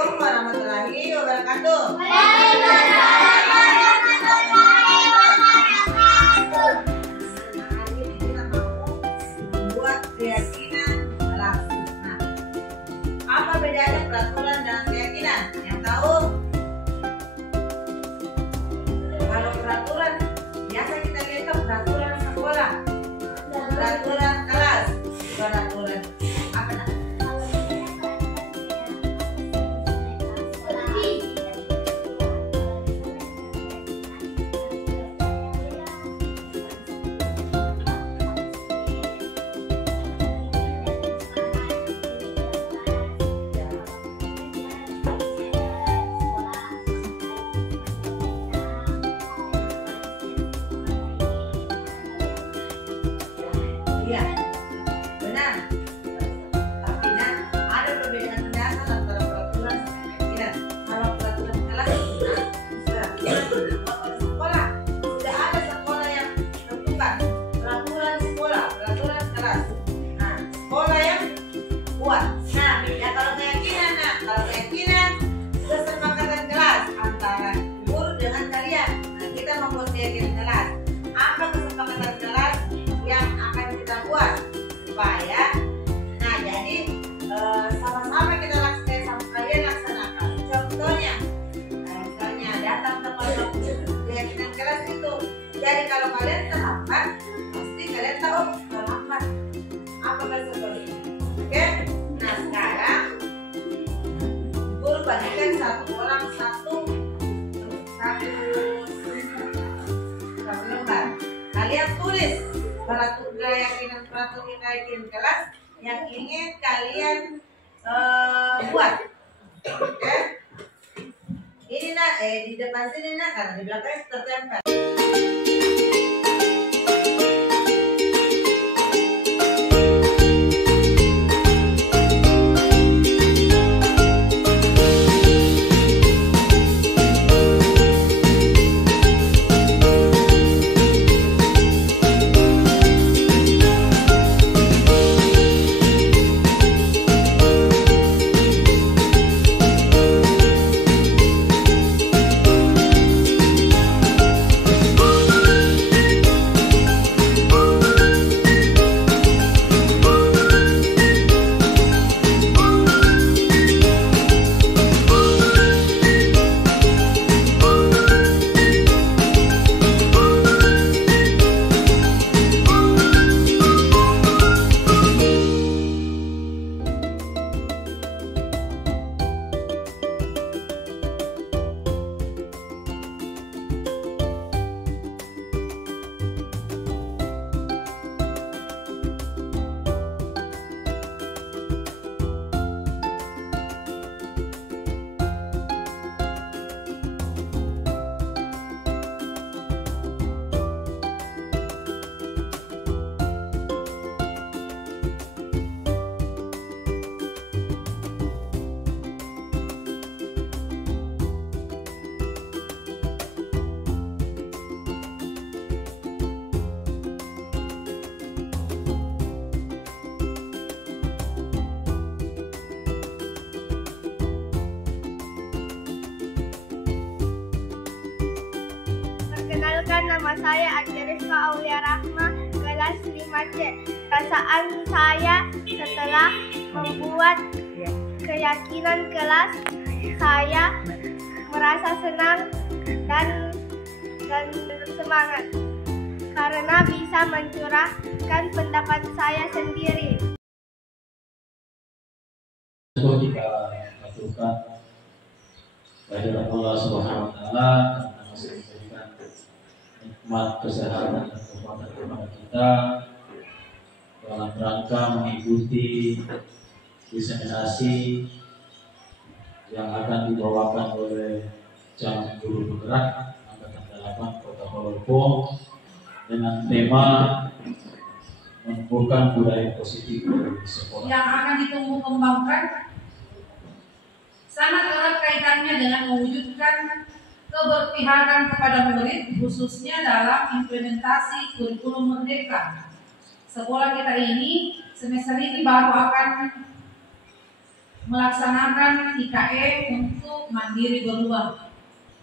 Assalamualaikum warahmatullahi wabarakatuh. Waalaikumsalam warahmatullahi wabarakatuh. Hari ini kita mau membuat keyakinan kelas. Nah, apa bedanya peraturan dan keyakinan? Yang tahu? Kalau peraturan biasa kita lihat peraturan sekolah, peraturan kelas, peraturan apa namanya? Iya, benar. Tapi nah, ada perbedaan mendasar antara peraturan dan keyakinan. Kalau peraturan kelas peraturan sekolah, sudah ada sekolah yang tentukan peraturan sekolah, peraturan kelas. Nah, sekolah yang buat. Nah, ya kalau keyakinan, kesepakatan kelas antara guru dengan kalian. Nah, kita membuat keyakinan kelas. Apa kesepakatan kelas yang akan kita buat supaya jadi sama-sama kita laksanakan, sama kalian laksanakan. Contohnya misalnya datang tepat waktu, keyakinan kelas itu. Jadi kalau kalian terlambat, pasti kalian tahu terlambat apa seperti ini. Oke, nah sekarang guru bagikan satu orang satu lembar. Kalian tulis keyakinan kelas yang ingin kalian buat. Oke? Ini di depan sini karena di belakang tertempel. Perkenalkan, nama saya Anjeliska Aulia Rahma, kelas 5C. Perasaan saya setelah membuat keyakinan kelas, saya merasa senang dan semangat karena bisa mencurahkan pendapat saya sendiri. Kita lakukan kehadiran Allah Subhanahu wa taala karena masih memberikan nikmat kesehatan dan kekuatan kepada kita dalam rangka mengikuti diseminasi yang akan dibawakan oleh Jam Guru Bergerak Angkatan 8 Kota Palopo dengan tema menumbuhkan budaya positif di sekolah yang akan ditumbuh kembangkan sangat erat kaitannya dengan mewujudkan keberpihakan kepada murid, khususnya dalam implementasi kurikulum merdeka. Sekolah kita ini semester ini baru akan melaksanakan IKE untuk mandiri beruang.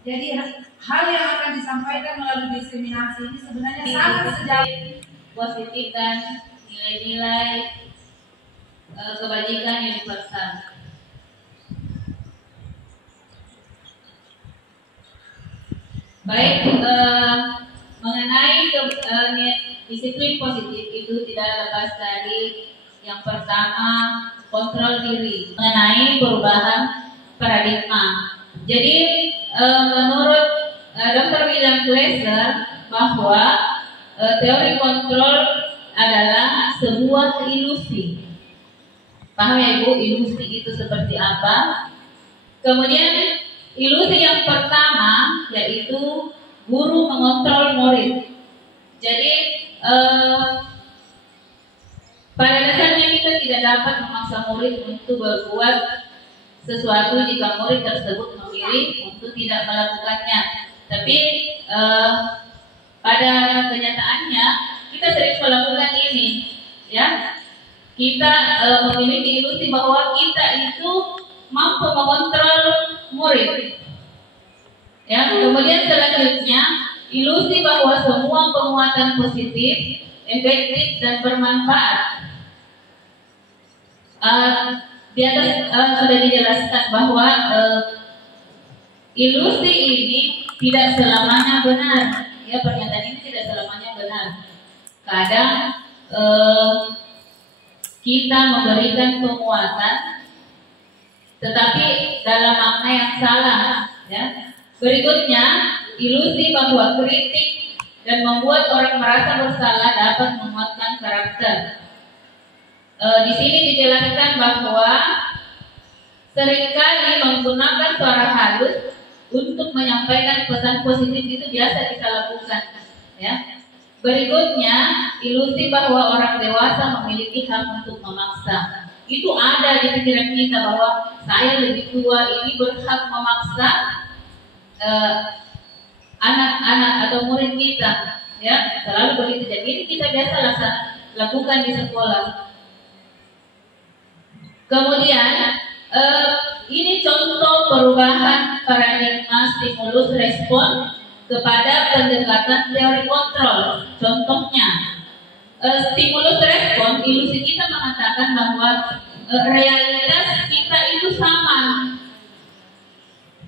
Jadi hal yang akan disampaikan melalui diseminasi ini sebenarnya sangat sejauh positif dan nilai-nilai kebajikan universal. Baik, mengenai disiplin positif itu tidak lepas dari yang pertama kontrol diri mengenai perubahan paradigma. Jadi menurut Dr. William Glasser bahwa teori kontrol adalah sebuah ilusi. Paham ya Ibu, ilusi itu seperti apa? Kemudian ilusi yang pertama yaitu guru mengontrol murid. Jadi pada dasarnya kita tidak dapat memaksa murid untuk berbuat sesuatu jika murid tersebut memilih untuk tidak melakukannya. Tapi pada kenyataannya kita sering melakukan ini, ya. Kita memiliki ilusi bahwa kita itu mampu mengontrol murid. Ya, kemudian selanjutnya ilusi bahwa semua penguatan positif, efektif dan bermanfaat. Di atas sudah dijelaskan bahwa ilusi ini tidak selamanya benar. Ya, pernyataan ini tidak selamanya benar. Kadang kita memberikan penguatan, tetapi dalam makna yang salah. Ya. Berikutnya, ilusi bahwa kritik dan membuat orang merasa bersalah dapat menguatkan karakter. Di sini dijelaskan bahwa seringkali menggunakan suara halus untuk menyampaikan pesan positif itu biasa kita lakukan. Ya. Berikutnya, ilusi bahwa orang dewasa memiliki hak untuk memaksa. Itu ada di pikiran kita bahwa saya lebih tua, ini berhak memaksa anak-anak atau murid kita. Ya, selalu begitu. Jadi ini kita biasa lakukan di sekolah. Kemudian ini contoh perubahan paradigma stimulus respon kepada pendekatan teori kontrol. Contohnya, stimulus respon, ilusi kita mengatakan bahwa realitas kita itu sama.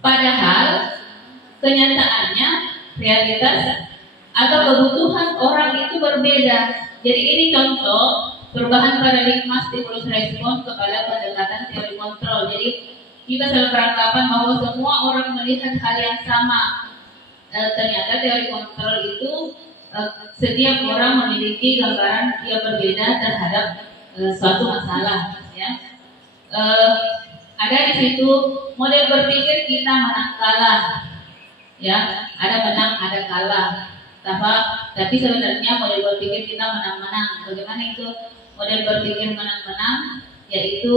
Padahal kenyataannya realitas atau kebutuhan orang itu berbeda. Jadi ini contoh perubahan paradigma stimulus respon kepada pendekatan teori kontrol. Jadi kita selalu beranggapan bahwa semua orang melihat hal yang sama. Ternyata teori kontrol itu setiap orang memiliki gambaran yang berbeda terhadap suatu masalah. Ya. Ada di situ model berpikir kita menang kalah. Ya, ada menang, ada kalah. Tapi sebenarnya model berpikir kita menang-menang. Bagaimana itu model berpikir menang-menang? Yaitu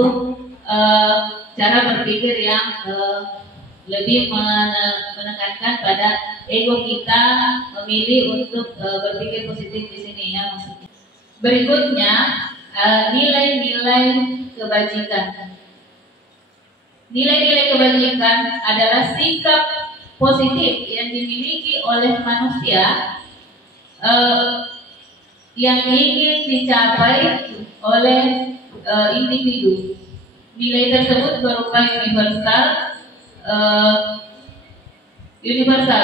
cara berpikir yang lebih menekankan pada ego kita, memilih untuk berpikir positif di sini ya maksudnya. Berikutnya nilai-nilai kebajikan. Nilai-nilai kebajikan adalah sikap positif yang dimiliki oleh manusia yang ingin dicapai oleh individu. Nilai tersebut berupa universal.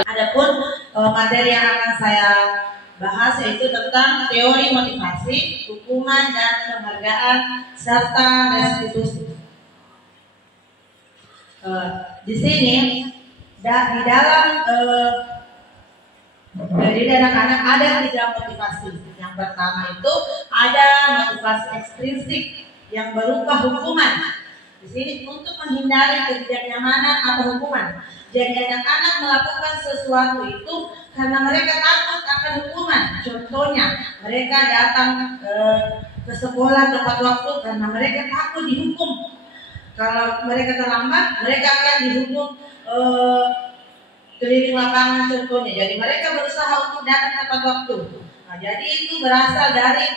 Adapun materi yang akan saya bahas yaitu tentang teori motivasi, hukuman dan penghargaan serta restitusi. Di sini di dalam dari anak-anak ada 3 motivasi. Yang pertama itu ada motivasi ekstrinsik yang berupa hukuman. Di sini untuk menghindari ketidaknyamanan atau hukuman. Jadi anak-anak melakukan sesuatu itu karena mereka takut akan hukuman. Contohnya mereka datang ke sekolah tepat waktu karena mereka takut dihukum. Kalau mereka terlambat, mereka akan dihukum keliling lapangan contohnya. Jadi mereka berusaha untuk datang tepat waktu. Nah, jadi itu berasal dari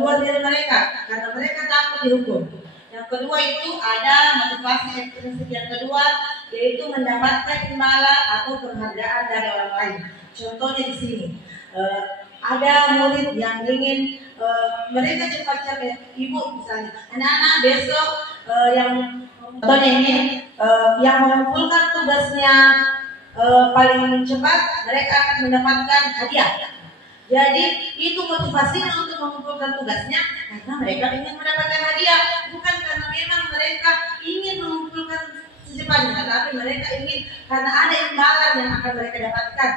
luar diri mereka karena mereka takut dihukum. Yang Yang kedua itu ada motivasi ekstrinsik yang kedua, yaitu mendapatkan imbalan atau penghargaan dari orang lain. Contohnya di sini, ada murid yang ingin mereka cepat-cepat, ibu misalnya, anak-anak besok yang contohnya ini yang mengumpulkan tugasnya paling cepat, mereka akan mendapatkan hadiah. Jadi itu motivasinya untuk mengumpulkan tugasnya karena mereka ingin mendapatkan hadiah, bukan karena memang mereka ingin mengumpulkan secepatnya, tetapi mereka ingin karena ada imbalan yang akan mereka dapatkan,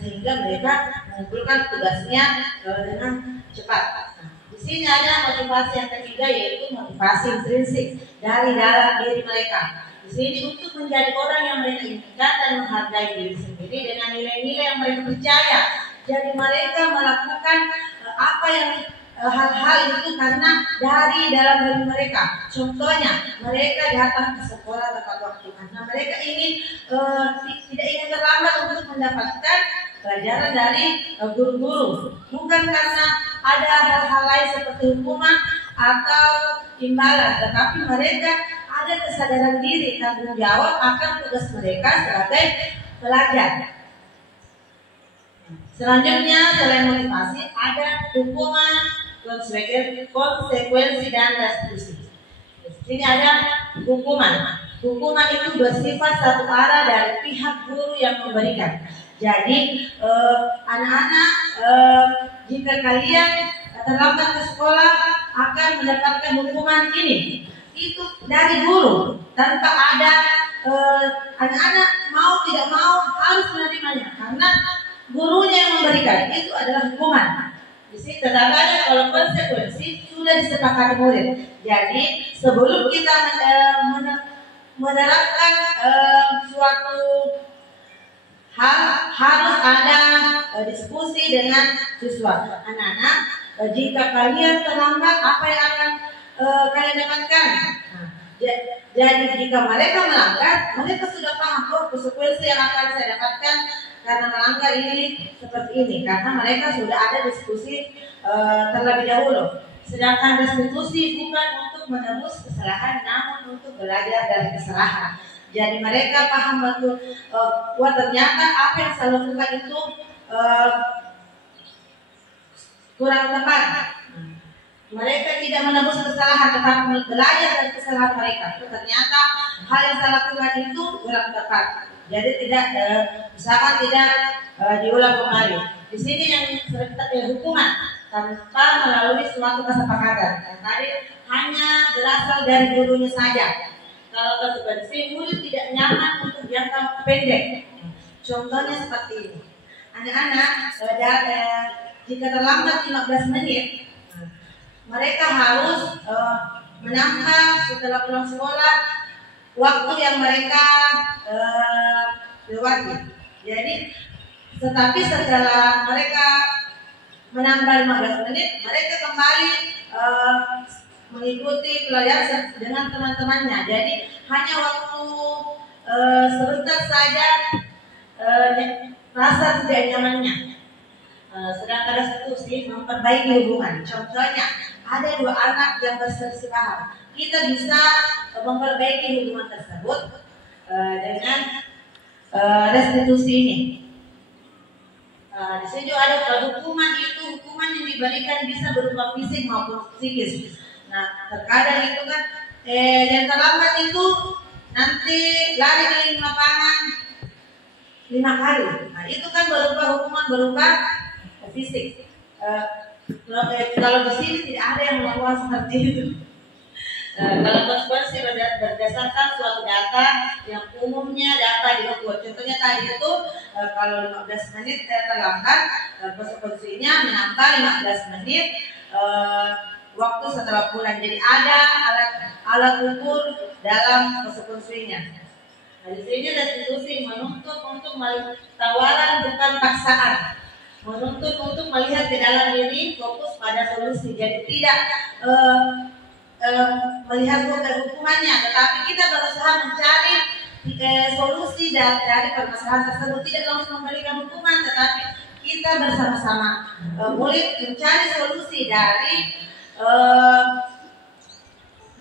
sehingga mereka mengumpulkan tugasnya dengan cepat. Nah, di sini ada motivasi yang ketiga, yaitu motivasi intrinsik dari dalam diri mereka. Di sini untuk menjadi orang yang mereka inginkan dan menghargai diri sendiri dengan nilai-nilai yang mereka percaya. Jadi mereka melakukan apa yang hal-hal itu karena dari dalam diri mereka. Contohnya, mereka datang ke sekolah tepat waktu karena mereka ingin tidak ingin terlambat untuk mendapatkan pelajaran dari guru-guru. Bukan karena ada hal-hal lain seperti hukuman atau imbalan, tetapi mereka ada kesadaran diri tanggung jawab akan tugas mereka sebagai pelajar. Selanjutnya, selain motivasi, ada hukuman, konsekuensi, dan restitusi. Di sini ada hukuman. Hukuman itu bersifat satu arah dari pihak guru yang memberikan. Jadi, anak-anak, jika kalian terlambat ke sekolah akan mendapatkan hukuman ini. Itu dari guru, tanpa ada anak-anak mau tidak mau harus menerimanya karena gurunya yang memberikan. Itu adalah hukuman. Di sini tetapi kalau konsekuensi sudah disepakati murid. Jadi sebelum kita menerapkan suatu hal harus ada diskusi dengan siswa. Anak-anak, jika kalian terlambat, apa yang akan kalian dapatkan? Jadi jika mereka melanggar, mereka sudah paham konsekuensi yang akan saya dapatkan karena melanggar ini seperti ini, karena mereka sudah ada diskusi terlebih dahulu. Sedangkan restitusi bukan untuk menebus kesalahan, namun untuk belajar dari kesalahan. Jadi mereka paham betul, wah ternyata apa yang saya lakukan itu kurang tepat. Mereka tidak menebus kesalahan, tetapi belajar dari kesalahan mereka. Ternyata hal yang saya lakukan itu kurang tepat. Jadi tidak, misalkan tidak diulang kembali. Di sini yang hukuman tanpa melalui suatu kesepakatan. Yang tadi hanya berasal dari gurunya saja. Kalau konsekuensi, murid tidak nyaman untuk jangka pendek. Contohnya seperti ini. Anak-anak jika terlambat 15 menit, mereka harus menambah setelah pulang sekolah waktu yang mereka lewati. Jadi, tetapi setelah mereka menambah 15 menit, mereka kembali mengikuti pelajaran dengan teman-temannya. Jadi hanya waktu sebentar saja rasa tidak nyamannya. Sedangkan restitusi memperbaiki hubungan. Contohnya, ada dua anak yang berselisih paham. Kita bisa memperbaiki hubungan tersebut dengan restitusi ini. Di sini juga ada hukuman itu, hukuman yang diberikan bisa berupa fisik maupun psikis. Nah, terkadang itu kan yang terlambat itu nanti lari keliling lapangan 5 kali. Nah, itu kan berupa hukuman berupa fisik. Kalau di sini tidak ada yang melakukan seperti itu. Kalau konsekuensi berdasarkan suatu data yang umumnya data diukur. Contohnya tadi itu kalau 15 menit terlambat, konsekuensinya menambah 15 menit waktu setelah pulang. Jadi ada alat ukur dalam konsekuensinya. Nah, di sini restitusi menuntut untuk tawaran bukan paksaan, menuntut untuk melihat ke dalam diri, fokus pada solusi. Jadi tidak melihat hukumannya, tetapi kita berusaha mencari solusi dari permasalahan tersebut. Tidak langsung memberikan hukuman, tetapi kita bersama-sama murid mencari solusi dari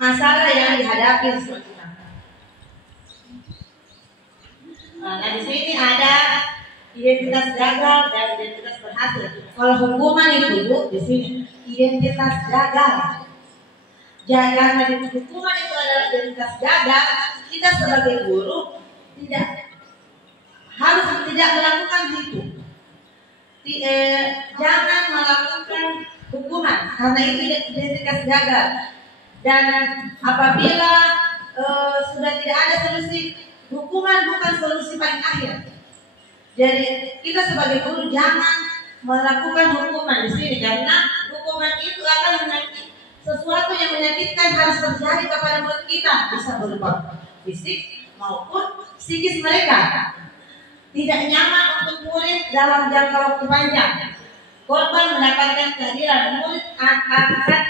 masalah yang dihadapi seperti apa. Nah, di sini ada identitas gagal dan identitas berhasil. Kalau hukuman itu Bu, di sini identitas gagal. Karena hukuman itu adalah identitas gagal, kita sebagai guru harus tidak melakukan itu. Jangan melakukan hukuman karena itu identitas gagal. Dan apabila sudah tidak ada solusi, hukuman bukan solusi paling akhir. Jadi kita sebagai guru jangan melakukan hukuman di sini karena hukuman itu akan menyakitkan. Sesuatu yang menyakitkan harus terjadi kepada murid kita, bisa berupa fisik maupun psikis mereka. Tidak nyaman untuk murid dalam jangka waktu panjang. Korban mendapatkan kehadiran, murid akan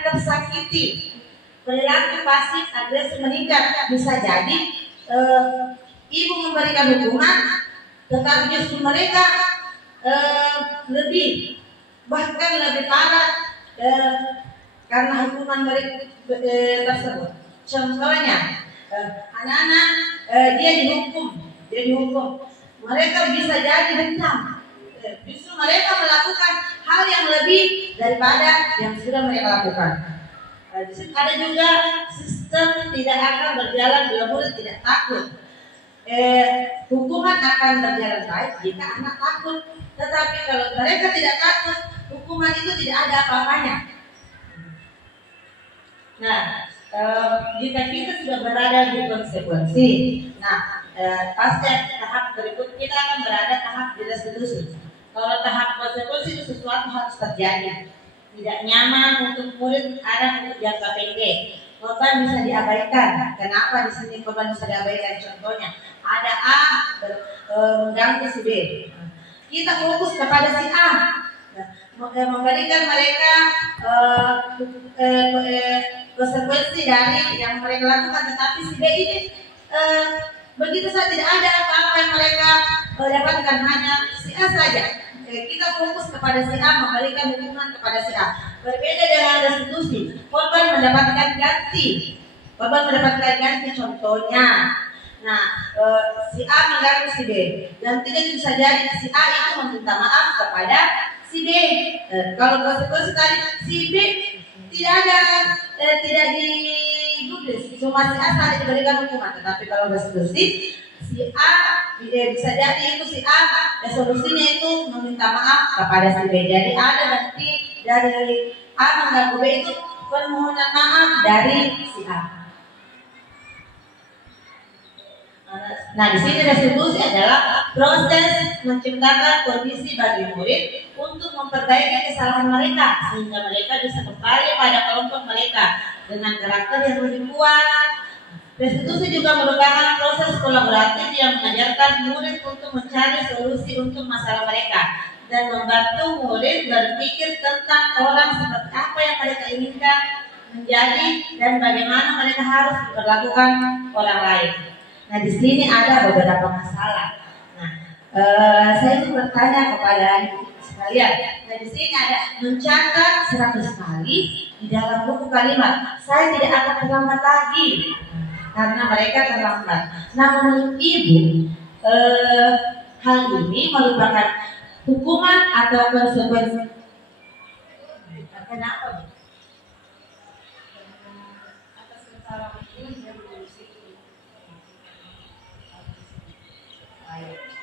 tersakiti. Perilaku pasif agresif meningkat. Bisa jadi ibu memberikan hukuman, tetapi justru mereka bahkan lebih parah karena hukuman mereka tersebut. Contohnya, anak-anak dia dihukum, mereka bisa jadi dendam. Justru mereka melakukan hal yang lebih daripada yang sudah mereka lakukan. Ada juga sistem tidak akan berjalan bila murid tidak takut. Hukuman akan berjalan baik jika anak takut. Tetapi kalau mereka tidak takut, hukuman itu tidak ada apa-apanya. Nah, jika kita sudah berada di konsekuensi, pasti tahap berikut kita akan berada tahap di restitusi. Kalau tahap konsekuensi itu sesuatu harus terjadi. Tidak nyaman untuk murid, anak untuk jangka pendek. Korban bisa diabaikan. Kenapa di sini korban bisa diabaikan? Contohnya, ada A mengganggu si B. Kita fokus kepada si A, memberikan mereka konsekuensi dari yang mereka lakukan, tetapi si B ini begitu saja tidak ada apa-apa yang mereka dapatkan, hanya si A saja. Kita fokus kepada si A, memberikan hukuman kepada si A. Berbeda dengan restitusi, korban mendapatkan ganti. Contohnya, si A mengganggu si B, dan tidak bisa jadi si A itu meminta maaf kepada si B. Kalau konsekuensi tadi si B tidak digubris, cuma si A saja diberikan hukuman. Tetapi kalau restitusi, si A bisa jadi itu si A resolusinya itu meminta maaf kepada si B. Jadi ada ganti dari A mengganggu B itu permohonan maaf dari si A. Nah, di sini restitusi adalah proses menciptakan kondisi bagi murid untuk memperbaiki kesalahan mereka sehingga mereka bisa kembali pada kelompok mereka dengan karakter yang lebih kuat. Restitusi juga merupakan proses kolaboratif yang mengajarkan murid untuk mencari solusi untuk masalah mereka dan membantu murid berpikir tentang orang seperti apa yang mereka inginkan menjadi dan bagaimana mereka harus memperlakukan orang lain. Nah, di sini ada beberapa masalah. Saya ingin bertanya kepada sekalian. Nah, di sini ada mencatat 100 kali di dalam buku kalimat. Saya tidak akan terlambat lagi karena mereka terlambat. Nah, menurut Ibu, hal ini merupakan hukuman atau konsekuensi? Kenapa?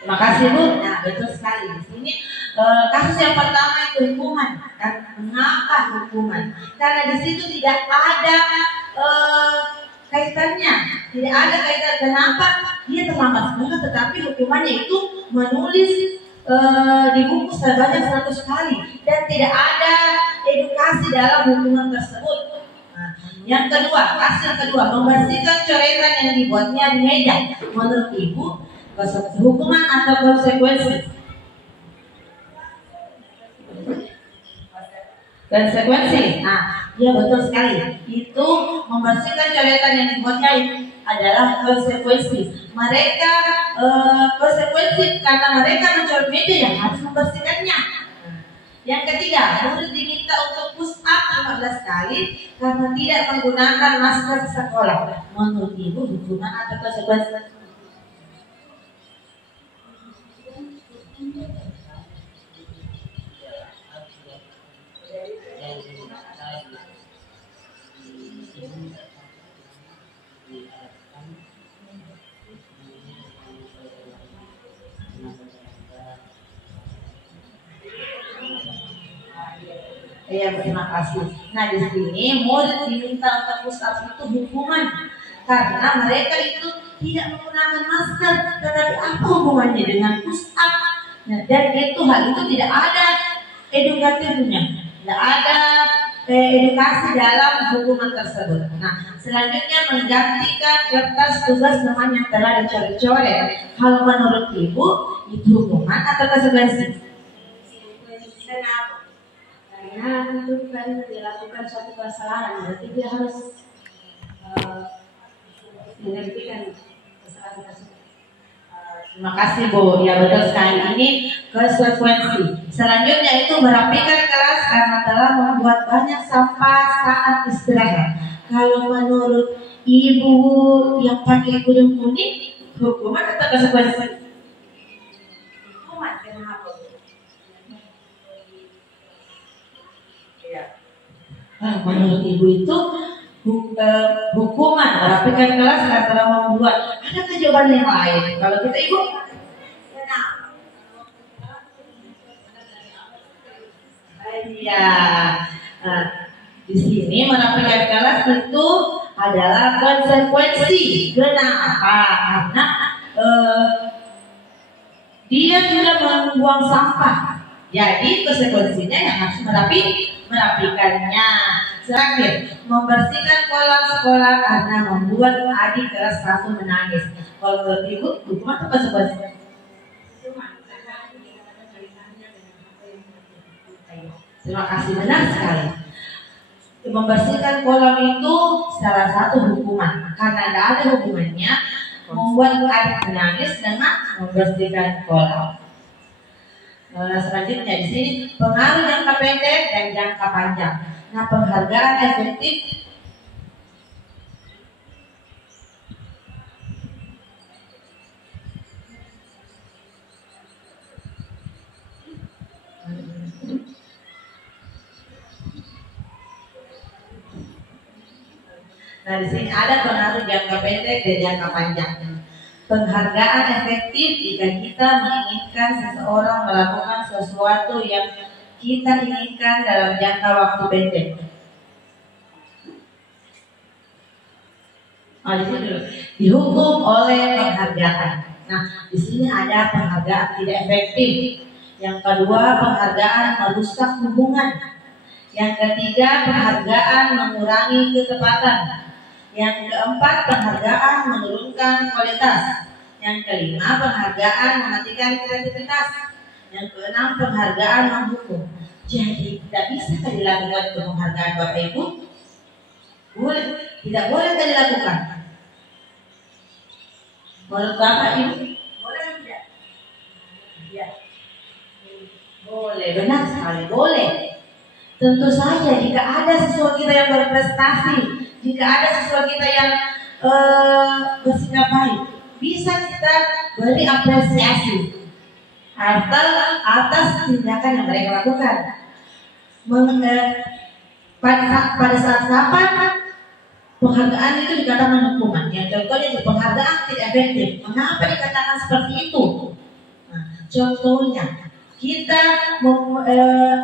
Terima kasih Bu. Nah, betul sekali. Di sini kasus yang pertama itu hukuman. Dan mengapa hukuman? Karena di situ tidak ada kaitannya, tidak ada kaitan kenapa dia terlambat sebentar, tetapi hukumannya itu menulis di buku sebanyak 100 kali dan tidak ada edukasi dalam hukuman tersebut. Nah, yang kedua, kasus yang kedua, membersihkan coretan yang dibuatnya di meja. Menurut Ibu, hukuman atau konsekuensi? Konsekuensi. Nah, ya betul sekali. Itu membersihkan coretan yang dibuatnya adalah konsekuensi. Mereka konsekuensi karena mereka mencoret meja yang harus membersihkannya. Yang ketiga, murid diminta untuk push up 15 kali karena tidak menggunakan masker sekolah. Menurut Ibu, hukuman atau konsekuensi? Ya, terima kasih. Nah, di sini murid diminta untuk push up itu hukuman karena mereka itu tidak menggunakan masker. Tetapi apa hubungannya dengan push up? Nah, dan itu hal itu tidak ada edukatifnya, tidak ada edukasi dalam hukuman tersebut. Nah, selanjutnya menggantikan kertas tugas teman yang telah dicoret-coret. Kalau menurut Ibu itu hukuman atau konsekuensi? Kenapa? Karena itu kan dilakukan suatu kesalahan, berarti dia harus menghentikan kesalahan tersebut. Terima kasih Bu, ya betul sekali, ini konsekuensi. Selanjutnya itu merapikan kelas karena telah membuat banyak sampah saat istirahat. Kalau menurut Ibu yang pakai kerudung kuning, hukuman atau konsekuensi? Hukuman, kenapa? Menurut Ibu itu hukuman merapikan kelas karena telah membuat. Ada jawaban yang lain? Kalau kita Ibu? Ya, di sini merapikan kelas itu adalah konsekuensi. Kenapa? Karena dia sudah membuang sampah. Jadi konsekuensinya yang harus merapikannya. Terakhir, membersihkan kolam sekolah karena membuat adik kelas 1 menangis. Kalau menurut Ibu, hukuman atau konsekuensi? Terima kasih, benar sekali. Membersihkan kolam itu salah satu hukuman karena tidak ada hubungannya membuat adik menangis dengan membersihkan kolam. Selanjutnya di sini pengaruh jangka pendek dan jangka panjang. Nah, penghargaan efektif Nah, di sini ada pengaruh jangka pendek dan jangka panjang. Penghargaan efektif jika kita menginginkan seseorang melakukan sesuatu yang kita inginkan dalam jangka waktu pendek. Di sini dulu. Dihukum oleh penghargaan. Nah, di sini ada penghargaan tidak efektif. Yang kedua, penghargaan merusak hubungan. Yang ketiga, penghargaan mengurangi ketepatan. Yang keempat, penghargaan menurunkan kualitas. Yang kelima, penghargaan mematikan kreativitas. Yang keenam, penghargaan menghukum. Jadi tidak bisa dilakukan penghargaan Bapak Ibu. Boleh, tidak boleh dilakukan. Menurut Bapak Ibu, boleh tidak? Ya, boleh, benar sekali, boleh. Tentu saja jika ada siswa kita yang berprestasi, jika ada siswa kita yang bersikap baik, bisa kita beri apresiasi atas tindakan yang mereka lakukan. Pada saat kapan penghargaan itu dikatakan hukuman? Yang contohnya penghargaan tidak efektif. Mengapa dikatakan seperti itu? Nah, contohnya kita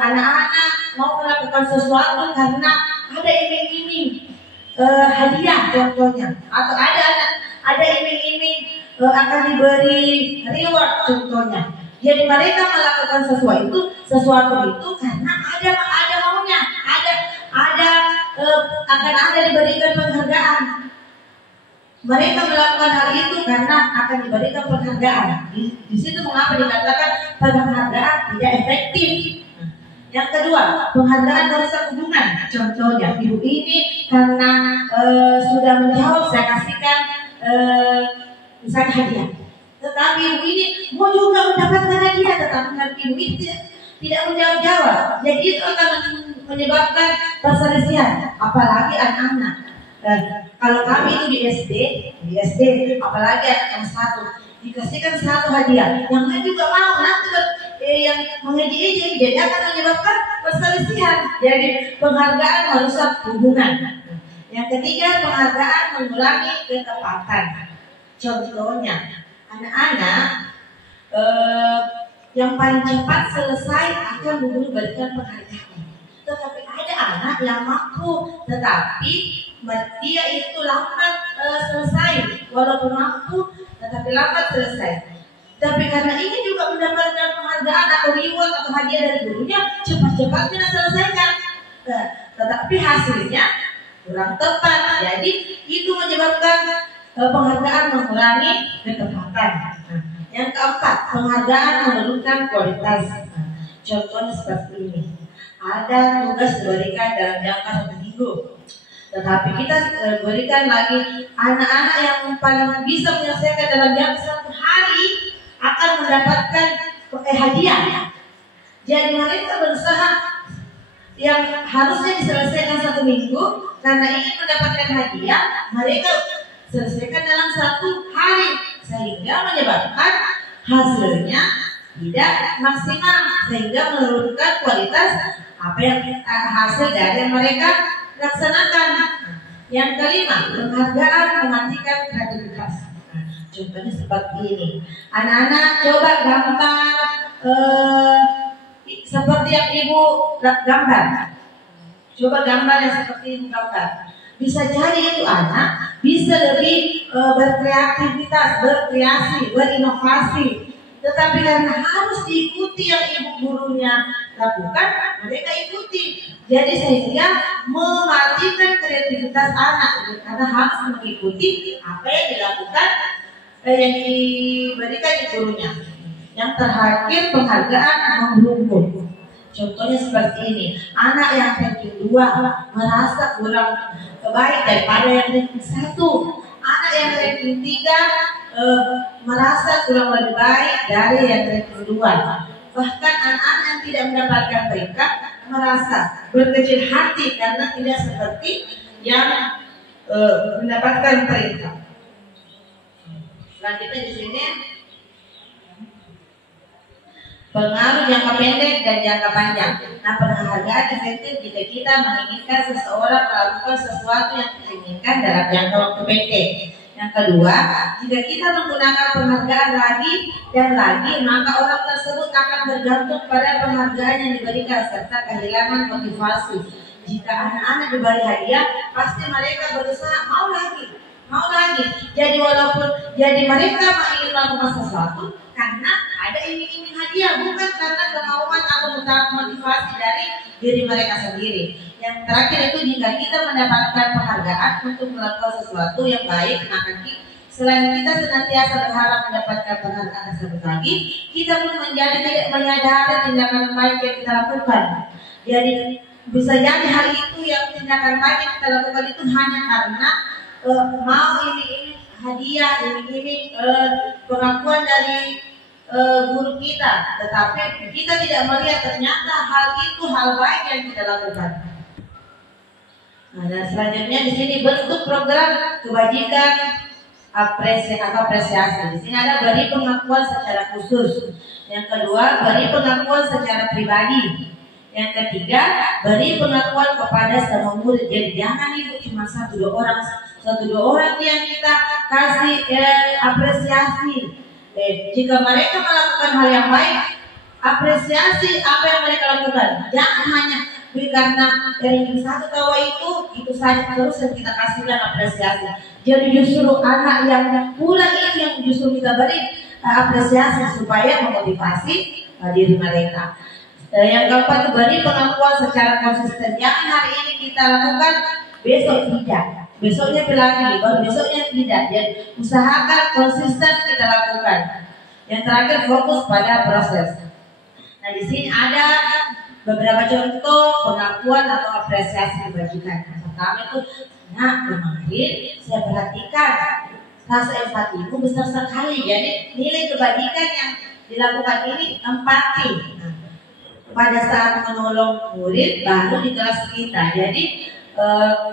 anak-anak mau melakukan sesuatu karena ada iming-iming hadiah contohnya, atau ada iming-iming akan diberi reward contohnya. Jadi mereka melakukan sesuatu itu karena ada maunya, akan ada diberikan penghargaan. Mereka melakukan hal itu karena akan diberikan penghargaan. Di situ mengapa dikatakan penghargaan tidak efektif. Yang kedua, penghargaan merusak hubungan. Contohnya, ibu ini karena sudah menjawab, saya kasihkan misalnya hadiah. Tetapi ibu ini mau juga mendapatkan hadiah, tetapi ibu ini tidak menjawab. Jadi itu akan menyebabkan perselisihan, apalagi anak-anak. Kalau kami itu di SD, apalagi anak yang satu, dikasihkan satu hadiah, yang lain juga mau, nanti yang mengeji-eji, jadi akan menyebabkan perselisihan. Jadi penghargaan merusak hubungan. Yang ketiga, penghargaan mengurangi ketepatan. Contohnya, anak-anak yang paling cepat selesai akan memberikan penghargaan. Tetapi ada anak yang mampu, tetapi dia itu lambat selesai, walaupun mampu, tetapi lambat selesai. Tapi karena ini juga mendapatkan penghargaan atau reward atau hadiah dari gurunya, cepat-cepatnya selesaikan. Tetapi hasilnya kurang tepat. Jadi itu menyebabkan penghargaan mengurangi ketepatan. Yang keempat, penghargaan menurunkan kualitas. Contohnya seperti ini. Ada tugas diberikan dalam jangka 1 minggu, tetapi kita berikan lagi anak-anak yang paling bisa menyelesaikan dalam jangka 1 hari akan mendapatkan hadiah. Jadi mereka berusaha yang harusnya diselesaikan 1 minggu, karena ingin mendapatkan hadiah, mereka selesaikan dalam 1 hari, sehingga menyebabkan hasilnya tidak maksimal, sehingga menurunkan kualitas apa yang hasil dari yang mereka laksanakan. Yang kelima, penghargaan mematikan kreativitas. Contohnya seperti ini, anak-anak coba gambar seperti yang ibu gambar. Coba gambar yang seperti ibu gambar. Bisa jadi itu anak bisa lebih berkreativitas, berkreasi, berinovasi. Tetapi karena harus diikuti yang ibu gurunya lakukan, mereka ikuti. Jadi sehingga mematikan kreativitas anak, karena harus mengikuti apa yang dilakukan, yang diberikan di gurunya. Yang terakhir, penghargaan menghukum. Contohnya seperti ini, anak yang ranking 2 merasa kurang baik daripada yang ranking 1. Anak yang ranking 3 merasa kurang lebih baik dari yang ranking 2. Bahkan anak-anak yang tidak mendapatkan peringkat merasa berkecil hati karena tidak seperti yang mendapatkan peringkat. Selanjutnya di sini pengaruh jangka pendek dan jangka panjang. Nah, penghargaan efektif jika kita menginginkan seseorang melakukan sesuatu yang kita inginkan dalam jangka waktu pendek. Yang kedua, jika kita menggunakan penghargaan lagi dan lagi, maka orang tersebut akan bergantung pada penghargaan yang diberikan serta kehilangan motivasi. Jika anak-anak diberi hadiah, pasti mereka berusaha mau lagi. Jadi mereka ingin melakukan sesuatu karena ada iming-iming hadiah, bukan karena kemauan atau motivasi dari diri mereka sendiri. Yang terakhir itu, jika kita mendapatkan penghargaan untuk melakukan sesuatu yang baik, maka selain kita senantiasa berharap mendapatkan penghargaan tersebut lagi, kita pun menjadi tidak menyadari tindakan baik yang kita lakukan. Jadi bisa jadi hal itu yang tindakan baik yang kita lakukan itu hanya karena mau ini hadiah, ini pengakuan dari guru kita, tetapi kita tidak melihat ternyata hal itu hal baik yang kita lakukan. Nah, dan selanjutnya di sini bentuk program kebajikan apresiasi. Di sini ada beri pengakuan secara khusus. Yang kedua, beri pengakuan secara pribadi. Yang ketiga, beri pengakuan kepada semua murid. Jadi jangan itu cuma 1-2 orang yang kita kasih apresiasi. Jika mereka melakukan hal yang baik, apresiasi apa yang mereka lakukan. Jangan hanya karena dari satu tawa itu saja terus yang kita kasihkan apresiasi. Jadi justru anak yang kurang itu yang justru kita beri apresiasi supaya memotivasi diri mereka. Yang keempat, beri pengakuan secara konsisten. Jangan hari ini kita lakukan, besok tidak. Besoknya lagi, baru besoknya tidak. Jadi usahakan konsisten kita lakukan. Yang terakhir, fokus pada proses. Nah, di sini ada beberapa contoh pengakuan atau apresiasi kebajikan. Yang pertama itu, nah kemarin saya perhatikan rasa empatimu besar sekali. Jadi nilai kebajikan yang dilakukan ini empati. Nah, pada saat menolong murid baru di kelas kita. Jadi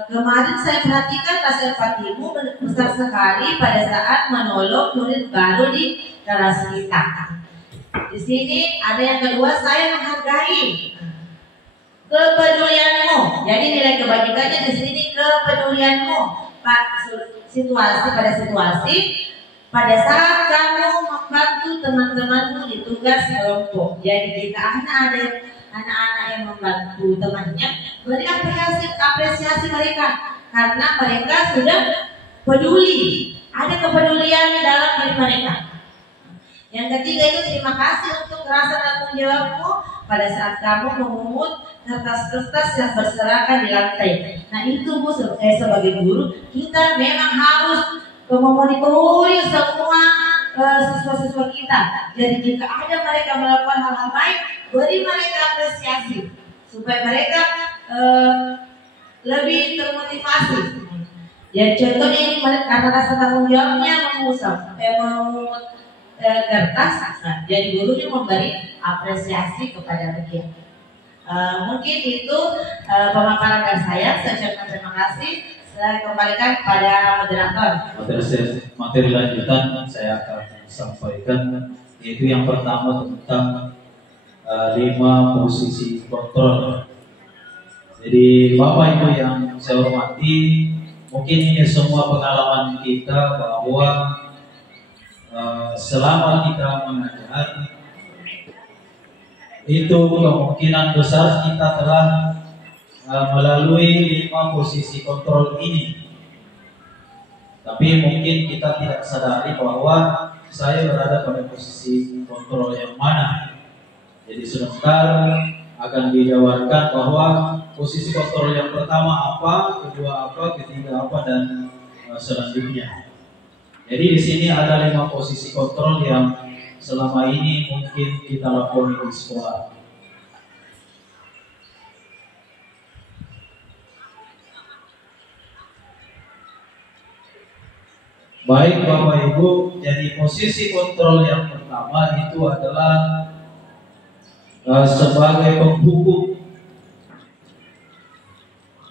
kemarin saya perhatikan kelas empatimu besar sekali pada saat menolong murid baru di kelas kita. Di sini ada yang kedua, saya menghargai kepedulianmu. Jadi nilai kebajikannya di sini kepedulianmu, Pak. Situasi pada saat kamu membantu teman-temanmu di tugas kelompok. Jadi jika ada anak-anak yang membantu temannya, beri apresiasi mereka karena mereka sudah peduli, ada kepedulian dalam diri mereka. Yang ketiga itu terima kasih untuk rasa tanggung jawabmu pada saat kamu memungut kertas-kertas yang berserakan di lantai. Nah itu Bu, saya sebagai guru, kita memang harus memonitori semua siswa-siswa kita. Jadi jika ada mereka melakukan hal-hal baik, beri mereka apresiasi supaya mereka lebih termotivasi. Ya contohnya ini karena rasa tanggung jawabnya memungut kertas, jadi gurunya memberi apresiasi kepada mereka. Mungkin itu pemaparan dari saya ucapkan terima kasih. Saya kembalikan kepada moderator. Materi lanjutan saya akan sampaikan, yaitu yang pertama tentang 5 posisi kontrol. Jadi Bapak Ibu yang saya hormati, mungkin ini semua pengalaman kita bahwa selama kita mengajar itu kemungkinan besar kita telah melalui 5 posisi kontrol ini. Tapi mungkin kita tidak sadari bahwa saya berada pada posisi kontrol yang mana. Jadi sebentar akan dijabarkan bahwa posisi kontrol yang pertama apa, kedua apa, ketiga apa, dan selanjutnya. Jadi di sini ada 5 posisi kontrol yang selama ini mungkin kita lakoni di sekolah. Baik Bapak Ibu, jadi posisi kontrol yang pertama itu adalah sebagai penghukum.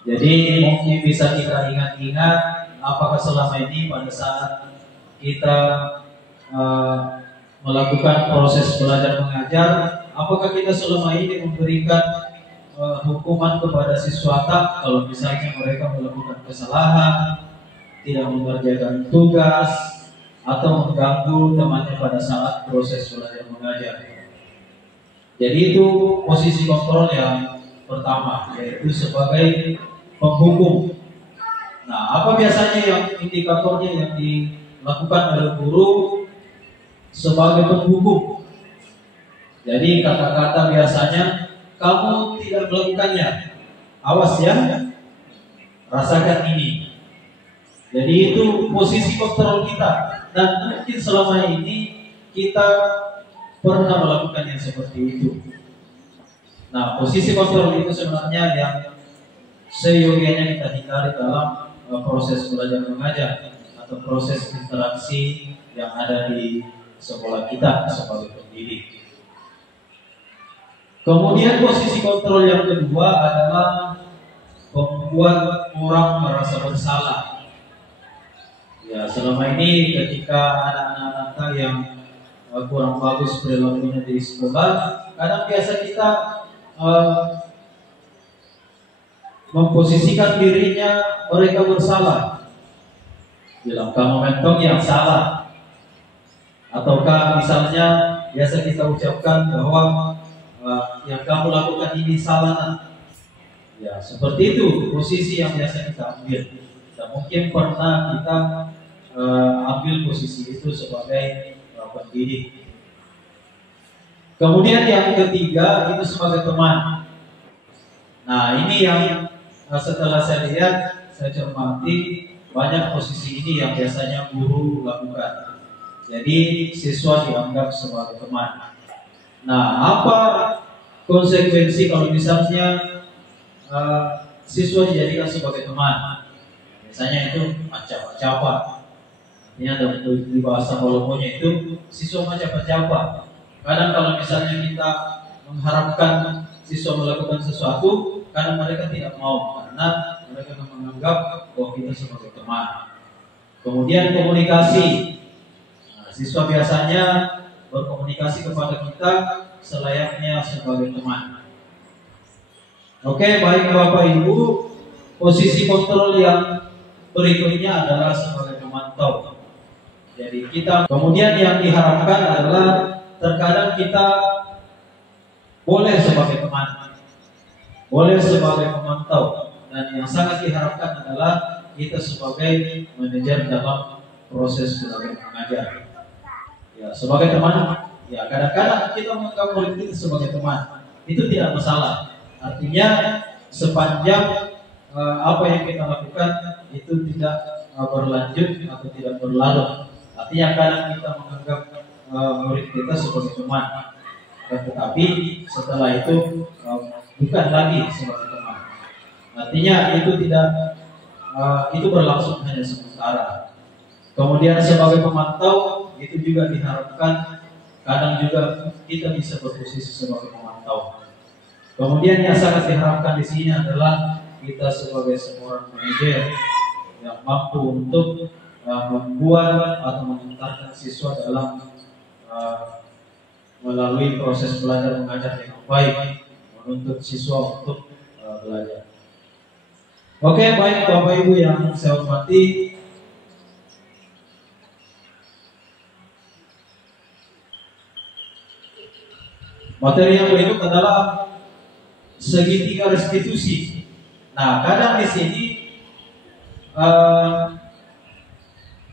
Jadi mungkin bisa kita ingat-ingat apakah selama ini pada saat kita melakukan proses belajar mengajar, apakah kita selama ini memberikan hukuman kepada siswa kalau misalnya mereka melakukan kesalahan, tidak mengerjakan tugas, atau mengganggu temannya pada saat proses belajar mengajar. Jadi itu posisi kontrol yang pertama, yaitu sebagai penghukum. Nah, apa biasanya yang indikatornya yang dilakukan oleh guru sebagai penghukum? Jadi kata-kata biasanya, kamu tidak melakukannya, awas ya, rasakan ini. Jadi itu posisi kontrol kita, dan mungkin selama ini kita pernah melakukan yang seperti itu. Nah, posisi kontrol itu sebenarnya yang seyogianya kita hindari dalam proses belajar mengajar atau proses interaksi yang ada di sekolah kita sebagai pendidik. Kemudian posisi kontrol yang kedua adalah membuat orang merasa bersalah. Ya, selama ini ketika ada anak-anak yang kurang bagus perilakunya di sekolah, kadang biasa kita memposisikan dirinya mereka bersalah, bilang kamu mentong yang salah, ataukah misalnya biasa kita ucapkan bahwa yang kamu lakukan ini salah. Ya, seperti itu posisi yang biasa kita ambil. Dan mungkin pernah kita ambil posisi itu sebagai pendidik. Kemudian yang ketiga itu sebagai teman. Nah, ini yang setelah saya lihat, saya cermati, banyak posisi ini yang biasanya guru lakukan. Jadi siswa dianggap sebagai teman. Nah, apa konsekuensi kalau misalnya siswa dijadikan sebagai teman? Biasanya itu macam-macam. Ini ada di bahasa Polomonya itu siswa macam-macam. Kadang kalau misalnya kita mengharapkan siswa melakukan sesuatu karena mereka tidak mau, karena mereka menganggap bahwa kita sebagai teman. Kemudian komunikasi. Nah, siswa biasanya berkomunikasi kepada kita selayaknya sebagai teman. Oke, baik Bapak Ibu, posisi kontrol yang berikutnya adalah sebagai pemantau. Jadi kita, kemudian yang diharapkan adalah terkadang kita boleh sebagai teman, boleh sebagai pemantau, dan yang sangat diharapkan adalah kita sebagai manajer dalam proses belajar mengajar. Ya, sebagai teman, ya kadang-kadang kita menganggap murid kita sebagai teman, itu tidak masalah. Artinya sepanjang apa yang kita lakukan itu tidak berlanjut atau tidak berlarut. Artinya kadang kita menganggap murid kita sebagai teman, tetapi setelah itu bukan lagi sebagai teman. Artinya itu tidak itu berlangsung hanya sementara. Kemudian sebagai pemantau itu juga diharapkan kadang juga kita bisa berposisi sebagai pemantau. Kemudian yang sangat diharapkan di sini adalah kita sebagai seorang manajer yang mampu untuk membuat atau mengantarkan siswa dalam melalui proses belajar mengajar yang baik, menuntut siswa untuk belajar. Oke, baik Bapak Ibu yang saya hormati, materi yang berikut adalah segitiga restitusi. Nah, kadang di sini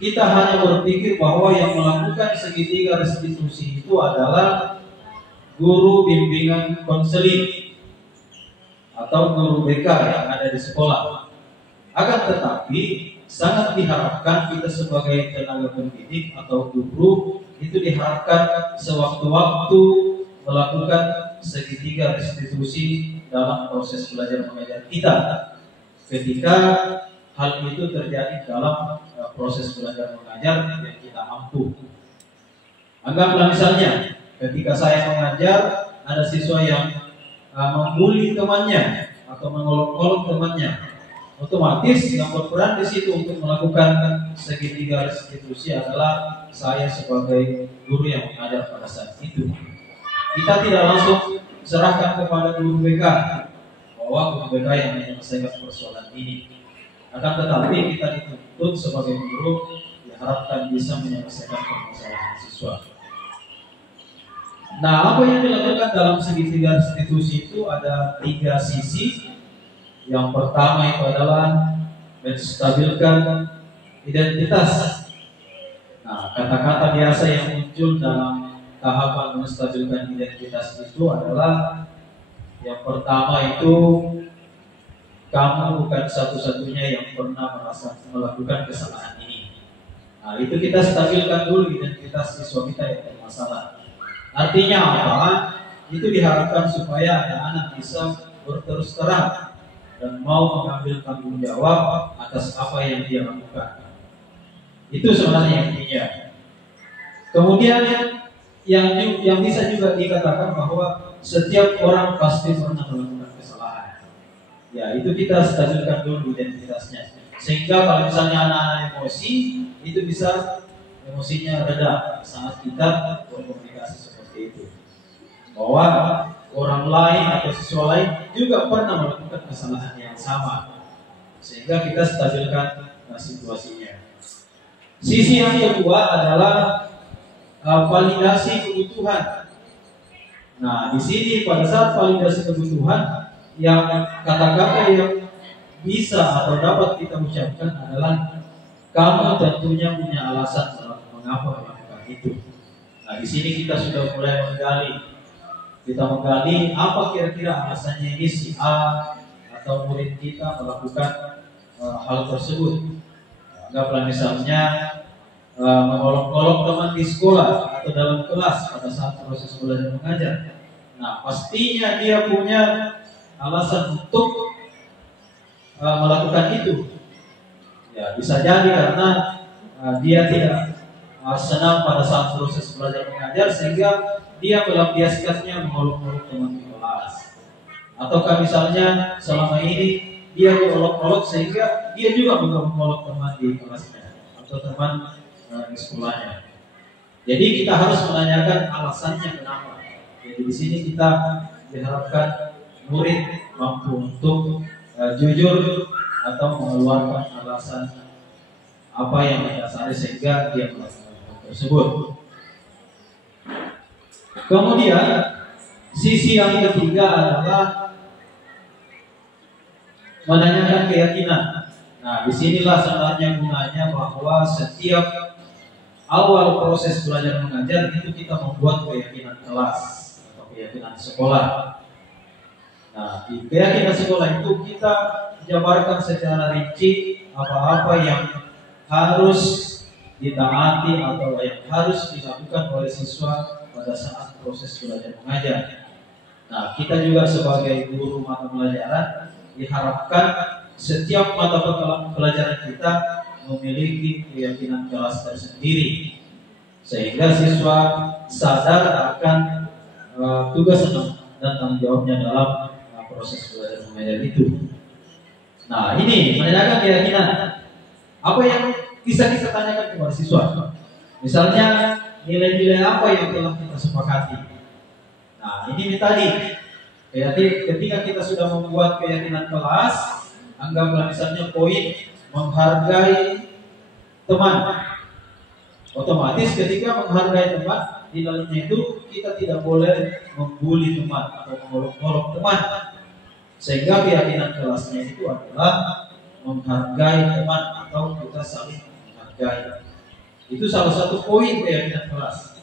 kita hanya berpikir bahwa yang melakukan segitiga restitusi itu adalah guru bimbingan konseling atau guru BK yang ada di sekolah. Akan tetapi sangat diharapkan kita sebagai tenaga pendidik atau guru itu diharapkan sewaktu-waktu melakukan segitiga restitusi dalam proses belajar mengajar kita ketika hal itu terjadi dalam proses belajar mengajar yang kita mampu. Anggaplah misalnya ketika saya mengajar ada siswa yang membuli temannya atau mengolok-olok temannya, otomatis yang berperan di situ untuk melakukan segitiga restitusi adalah saya sebagai guru yang mengajar pada saat itu. Kita tidak langsung serahkan kepada guru BK bahwa guru BK yang menyelesaikan persoalan ini. Akan tetapi kita dituntut sebagai guru diharapkan bisa menyelesaikan permasalahan siswa. Nah, apa yang dilakukan dalam segitiga restitusi itu ada 3 sisi. Yang pertama itu adalah menstabilkan identitas. Nah, kata-kata biasa yang muncul dalam tahapan menstabilkan identitas itu adalah yang pertama itu kamu bukan satu-satunya yang pernah merasa melakukan kesalahan ini. Nah, itu kita stabilkan dulu identitas siswa kita yang bermasalah. Artinya apa? Itu diharapkan supaya anak-anak bisa berterus terang dan mau mengambil tanggung jawab atas apa yang dia lakukan. Itu sebenarnya intinya. Kemudian yang bisa juga dikatakan bahwa setiap orang pasti pernah melakukan kesalahan. Ya, itu kita stabilkan dulu identitasnya. Sehingga kalau misalnya anak-anak emosi, itu bisa emosinya reda saat kita berkomunikasi seperti itu. Bahwa orang lain atau siswa lain juga pernah melakukan kesalahan yang sama. Sehingga kita stabilkan situasinya. Sisi yang kedua adalah validasi kebutuhan. Nah, di sini pada saat validasi kebutuhan, yang kata-kata yang bisa atau dapat kita ucapkan adalah kamu tentunya punya alasan mengapa melakukan itu. Nah, di sini kita sudah mulai menggali. Kita menggali apa kira-kira alasannya ini si A atau murid kita melakukan hal tersebut. Anggaplah misalnya mengolok-olok teman di sekolah atau dalam kelas pada saat proses belajar mengajar. Nah, pastinya dia punya alasan untuk melakukan itu. Ya, bisa jadi karena dia tidak senang pada saat proses belajar mengajar sehingga dia melampiaskannya mengolok-olok teman di kelas. Ataukah misalnya selama ini dia diolok-olok sehingga dia juga mengolok teman di kelasnya atau teman di sekolahnya. Jadi kita harus menanyakan alasannya kenapa. Jadi di sini kita diharapkan murid mampu untuk jujur atau mengeluarkan alasan apa yang mendasari sehingga dia melakukan hal tersebut. Kemudian sisi yang ketiga adalah menanyakan keyakinan. Nah, disinilah sebenarnya gunanya bahwa setiap awal proses belajar mengajar itu kita membuat keyakinan kelas atau keyakinan sekolah. Nah, di keyakinan sekolah itu kita jabarkan secara rinci apa-apa yang harus ditaati atau yang harus dilakukan oleh siswa pada saat proses belajar mengajar. Nah, kita juga sebagai guru mata pelajaran diharapkan setiap mata pelajaran kita memiliki keyakinan kelas tersendiri, sehingga siswa sadar akan tugas dan tanggung jawabnya dalam proses belajar mengajar itu. Nah, ini menanyakan keyakinan. Apa yang bisa kita tanyakan kepada siswa? Misalnya nilai-nilai apa yang telah kita sepakati. Nah, ini tadi. Jadi ketika kita sudah membuat keyakinan kelas, anggaplah misalnya poin menghargai teman. Otomatis ketika menghargai teman, di dalamnya itu kita tidak boleh membuli teman atau mengolok-olok teman. Sehingga keyakinan kelasnya itu adalah menghargai teman atau kita saling menghargai. Itu salah satu poin keyakinan kelas.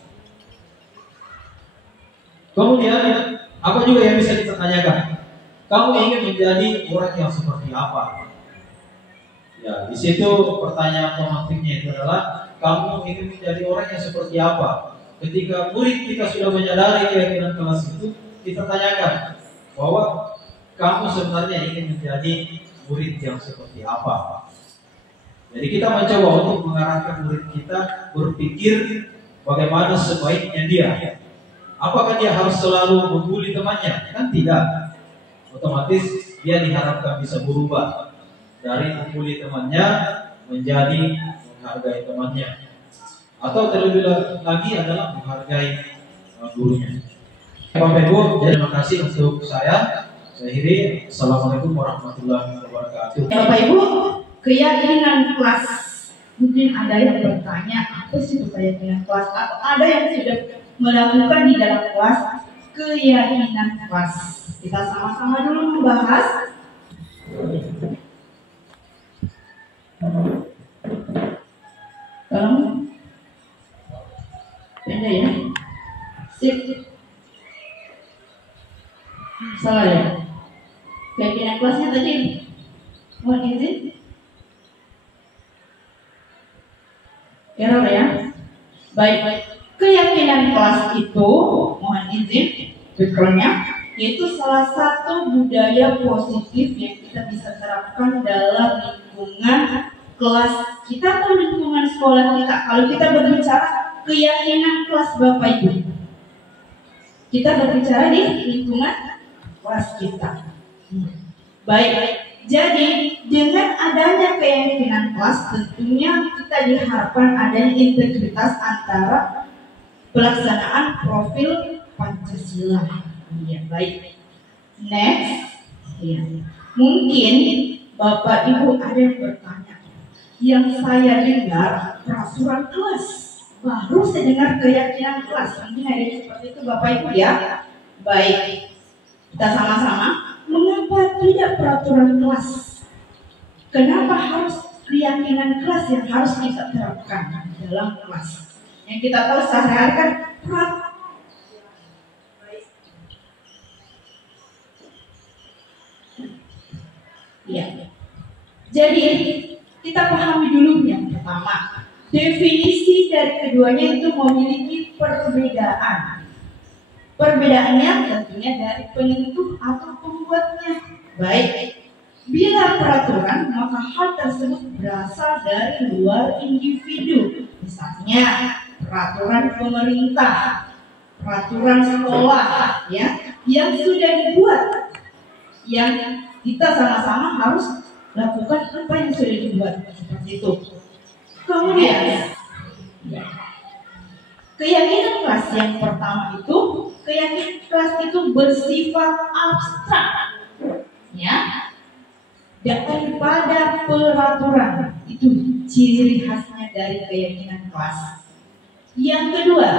Kemudian apa juga yang bisa kita tanyakan? Kamu ingin menjadi orang yang seperti apa? Ya, di situ pertanyaan otomatiknya itu adalah kamu ingin menjadi orang yang seperti apa? Ketika murid kita sudah menyadari keyakinan kelas itu, kita tanyakan bahwa kamu sebenarnya ingin menjadi murid yang seperti apa? Jadi kita mencoba untuk mengarahkan murid kita berpikir bagaimana sebaiknya dia. Apakah dia harus selalu membuli temannya? Kan tidak. Otomatis dia diharapkan bisa berubah dari membuli temannya menjadi menghargai temannya. Atau terlebih lagi adalah menghargai gurunya. Bapak Ibu, terima kasih untuk saya. Saya akhiri. Assalamualaikum warahmatullahi wabarakatuh. Bapak Ibu, keyakinan kelas. Mungkin ada yang bertanya, apa sih itu keyakinan kelas? Atau ada yang sudah melakukan di dalam kelas keyakinan kelas. Kita sama-sama dulu membahas. Tolong. Beda ya. Sip. Salah ya. Keyakinan kelasnya tadi. Mohon izin. Error ya. Baik. Keyakinan kelas itu, mohon izin, backgroundnya, yaitu salah satu budaya positif yang kita bisa terapkan dalam lingkungan kelas kita atau lingkungan sekolah kita. Kalau kita berbicara keyakinan kelas Bapak Ibu, kita berbicara di lingkungan kelas kita. Baik. Jadi dengan adanya keyakinan kelas, tentunya kita diharapkan adanya integritas antara pelaksanaan profil Pancasila. Ya, baik. Next, ya. Mungkin Bapak Ibu ada yang bertanya, yang saya dengar peraturan kelas, baru saya dengar keyakinan kelas. Mungkin ada yang seperti itu Bapak Ibu ya. Baik, kita sama-sama. Mengapa tidak peraturan kelas? Kenapa harus keyakinan kelas yang harus kita terapkan dalam kelas? Yang kita tahu sehari-hari kan ya. Jadi kita pahami dulu yang pertama, definisi dari keduanya itu memiliki perbedaan. Perbedaannya tentunya dari penentu atau pembuatnya. Baik, bila peraturan maka hal tersebut berasal dari luar individu. Misalnya peraturan pemerintah, peraturan sekolah, ya, yang sudah dibuat yang kita sama-sama harus lakukan apa yang sudah dibuat seperti itu. Kemudian keyakinan kelas yang pertama itu, keyakinan kelas itu bersifat abstrak, ya, daripada peraturan. Itu ciri khasnya dari keyakinan kelas. Yang kedua,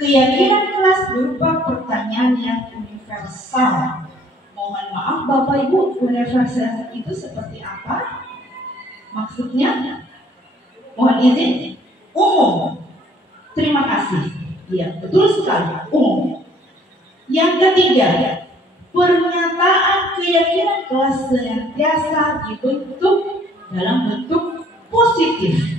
keyakinan kelas berupa pertanyaan yang universal. Mohon maaf Bapak Ibu, universal itu seperti apa? Maksudnya, mohon izin, umum. Terima kasih. Ya, betul sekali, umum. Yang ketiga, pernyataan keyakinan kelas senantiasa dibentuk dalam bentuk positif.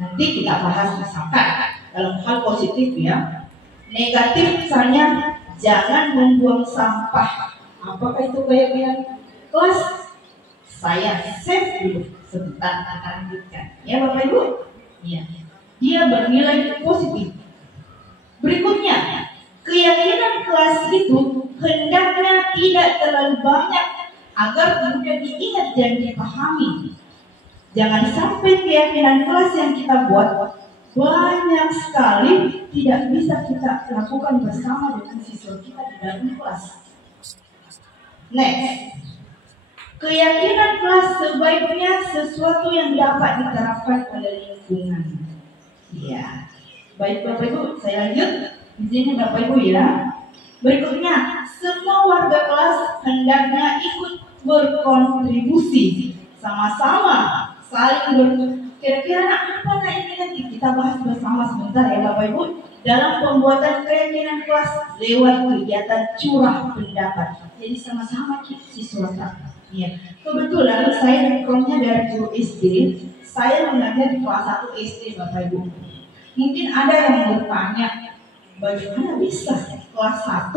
Nanti kita bahas misalkan dalam hal positif ya. Negatif misalnya jangan membuang sampah. Apakah itu keyakinan kelas? Saya save dulu sebentar, akan lanjutkan. Ya Bapak Ibu? Ya. Dia bernilai positif. Berikutnya, keyakinan kelas itu hendaknya tidak terlalu banyak agar mudah diingat dan dipahami. Jangan sampai keyakinan kelas yang kita buat banyak sekali tidak bisa kita lakukan bersama dengan siswa kita di dalam kelas. Next, keyakinan kelas sebaiknya sesuatu yang dapat diterapkan oleh lingkungan. Ya, baik Bapak Ibu, saya lanjut. Izinin Bapak Ibu ya. Berikutnya, semua warga kelas hendaknya ikut berkontribusi sama-sama, saling kira-kira apa ini nanti kita bahas bersama sebentar ya Bapak Ibu, dalam pembuatan keyakinan kelas lewat kegiatan curah pendapat. Jadi sama-sama siswa. Ya, kebetulan saya backgroundnya dari guru SD, saya mengajar di kelas 1 SD Bapak Ibu. Mungkin ada yang bertanya, bagaimana bisa kelas 1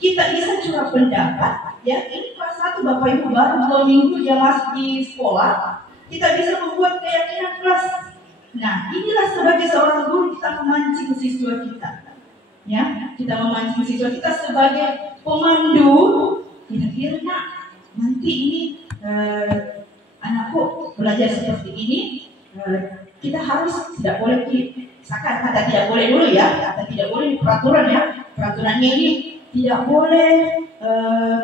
kita bisa curah pendapat? Ya, ini kelas 1 Bapak Ibu baru 2 minggu dia masuk di sekolah, kita bisa membuat keyakinan kelas. Nah, inilah sebagai seorang guru kita memancing siswa kita. Ya, kita memancing siswa kita sebagai pemandu. Kira-kira nanti ini anakku belajar seperti ini, kita harus tidak boleh misalkan kata tidak boleh dulu ya, kata tidak boleh di peraturan ya. Peraturannya ini tidak boleh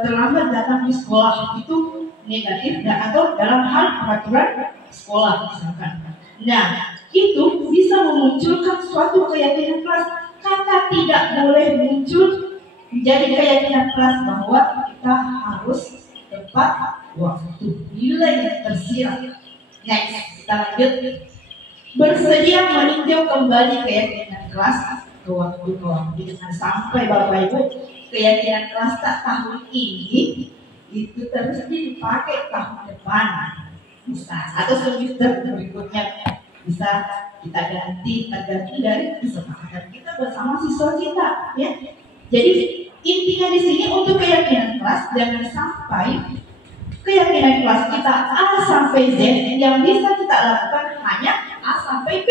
terlambat datang di sekolah, itu negatif atau dalam hal peraturan sekolah misalkan. Nah, itu bisa memunculkan suatu keyakinan kelas. Kata tidak boleh muncul menjadi keyakinan kelas bahwa kita harus tepat waktu, nilai yang tersirat. Next, kita lanjut. Bersedia meninjau kembali keyakinan kelas ke waktu. Jangan sampai Bapak Ibu keyakinan kelas tak tahun ini itu terus dipakai tahun depan, bisa atau semester berikutnya bisa kita ganti tergantung dari kesepakatan kita bersama siswa kita ya. Jadi intinya di sini untuk keyakinan kelas jangan sampai keyakinan kelas kita A sampai Z yang bisa kita lakukan hanya A sampai B.